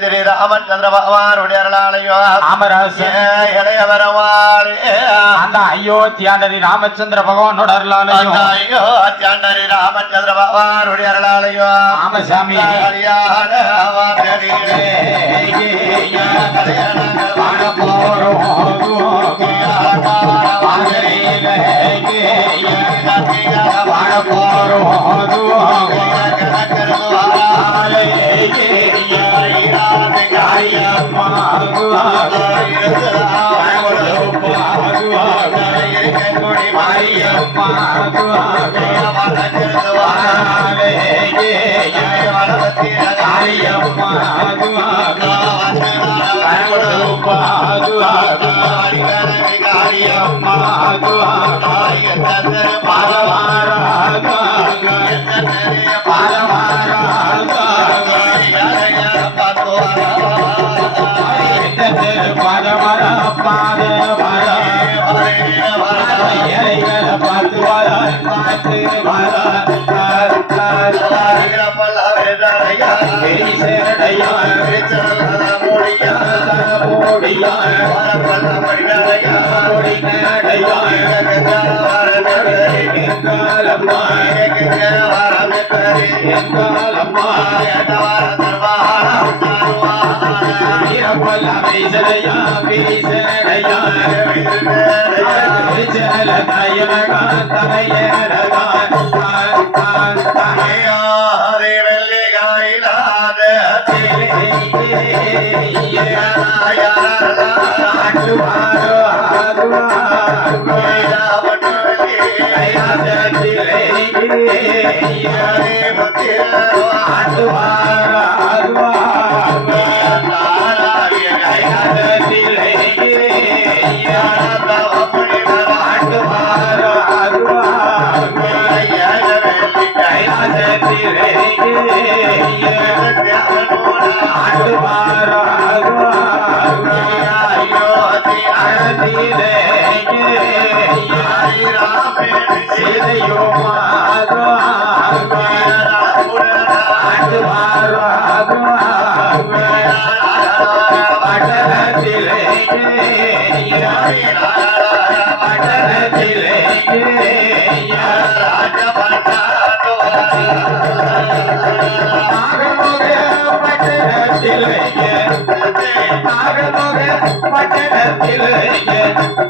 திரு ராமச்சந்திர பகவானுடைய அருளாலையோ அந்த அயோத்தியாண்டரி ராமச்சந்திர பகவானோட அருளாலையோ அயோத்தியாண்டரி ராமச்சந்திர பகவானுடைய அருளாலையோ ஆமசாமி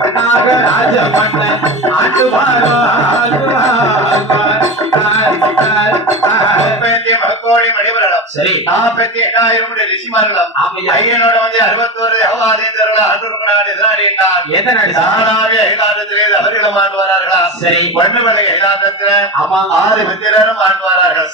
நாகராஜ மன்னன் ஆண்டுவாரோ கோடி மணிவரணம் சரி 48,000 ரிஷிமார்களும் ஐயனோட வந்து 61 தேவவாதேந்திரர்கள் அவர்களும் ஆண்டு வரார்களா சரி ஒன்றுமலை ஐதாந்தத்துல 6 மித்திரரும் ஆண்டு வரார்கள்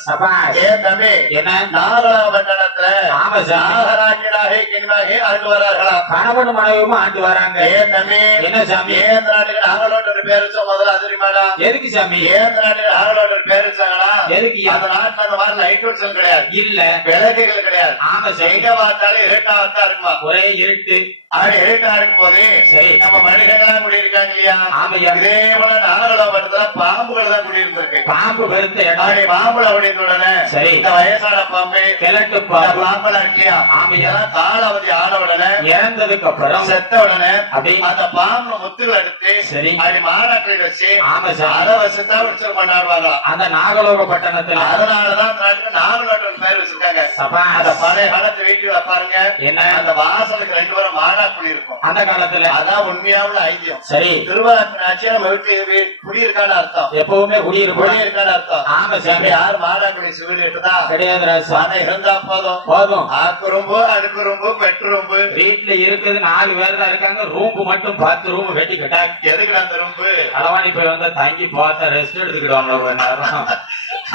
ஏன் தம்பி என்ன நாகராபட்டணத்துல நாகராஜனாக கிணிமாக ஆண்டு வரார்களா கணவன் மனைவியும் ஆண்டு வராங்க ஏன் தம்பி என்ன சாமி ஏன் நாட்டுக்கு நாங்களோட ஒரு பேர் வச்சோம் முதல்ல அதிரிமாடா எதுக்கு சாமி ஏன் நாட்டுக்கு நாங்களோட ஒரு பேர் வச்சாங்களா எதுக்கு அந்த நாட்டுல அந்த மாதிரி லைட் கிடையாது இல்ல விளக்குகள் கிடையாது ஆமா செய்க பார்த்தாலும் இருட்டா தான் இருக்குமா ஒரே இருட்டு அது இருட்டா இருக்கும் போது சரி நம்ம மனிதர்கள்லாம் குடியிருக்காங்க இல்லையா ஆமையா இதே போல நாகலோகத்துல பாம்புகள் தான் குடியிருந்திருக்கு பாம்பு பெருத்த இடம் பாம்புல அப்படின்னு உடனே சரி இந்த வயசான பாம்பு கிழட்டு பாம்பெல்லாம் இருக்கியா ஆமையா காலாவதி ஆன உடனே இறந்ததுக்கு அப்புறம் செத்த உடனே அப்படி அந்த பாம்பு முத்துகள் எடுத்து சரி அப்படி மாநாட்டில் வச்சு ஆமா சார் அதை வச்சுதான் உற்சவம் கொண்டாடுவாங்க அந்த நாகலோக பட்டணத்துல அதனாலதான் நாட்டுக்கு நாகலோட்டம் பேர் வச்சிருக்காங்க அந்த பழைய காலத்து வீட்டுல பாருங்க என்ன அந்த வாசலுக்கு 2 பேரும் மாநாக்குள் இருக்கும் அந்த காலத்துல அதான் உண்மையாவுள்ள ஐக்கியம் சரி திருவாரூராட்சி நம்ம வீட்டு குடியிருக்கான அர்த்தம் எப்பவுமே குடியிருக்கான அர்த்தம் ஆமா சாமி யார் மாநாக்குடி சிவில் இருக்குதா கிடையாது ராசா இருந்தா போதும் ஆக்குறும்பு அடுக்குறும்பு பெட்ரூம்பு வீட்டுல இருக்குது 4 பேர் தான் இருக்காங்க ரூம் மட்டும் 10 ரூம் வெட்டி கட்டா எதுக்கு அந்த ரூம்பு அளவாணி போய் வந்தா தங்கி பார்த்தா ரெஸ்ட் எடுத்துக்கிடுவாங்க ஒரு நேரம்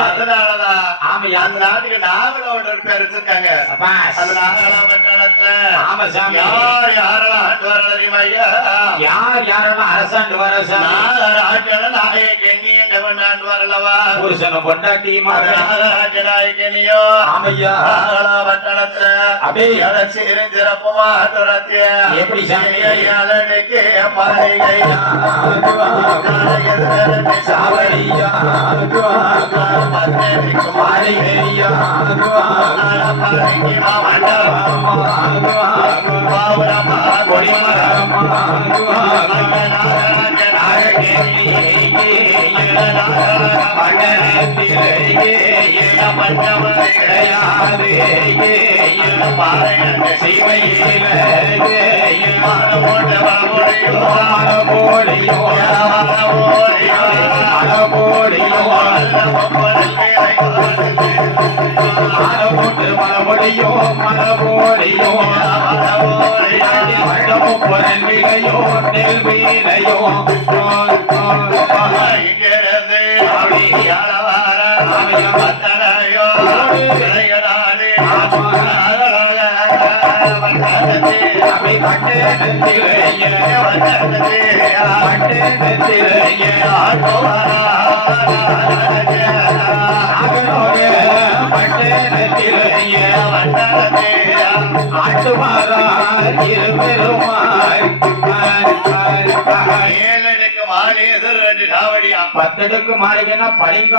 அதனாலதான் ஆமா அந்த நாட்டுக்கு நாகலோட பேர் வச்சிருக்காங்க அந்த நாகலோகத்துல ஆமா சாமி யார் யாரெல்லாம் ஆண்டு வர தெரியுமா யார் யாரெல்லாம் அரசாண்டு வர நாகராஜன நாயகனி ஆண்டு வரலவா புருஷன பொண்டாட்டி நாகராஜனாயகனியோ ஆமையா நாகலோகத்துல அப்படியே சிறப்புமா எப்படி சாமிக்கு பாருங்க சாவடியா பத்தடிக்கு மாடி பெரியா பாவுரமா கொடிமரம் பஞ்சமலை கிடையாது பாறையங்க சீமையில போட்ட மலமொழியோ மலமொழியோ மலமொழியோ மலமொழியோ மலமொழியோ மலமொழியோ மண்டமும் புறன் விலையோ நெல் வீரையோ இங்கிருந்து பத்தனையோ இளையனாலே அவை பட்டு நெத்திலேயே பட்டு நெத்திலேயே நாகனோரே பட்டு நெத்திலேயே ஆட்டுமாரா இருபெருமாய் ஏழடுக்கு மாலை எதிர் ரெண்டு சாவடியா 10 அடுக்கு மாளிகைன்னா படிங்க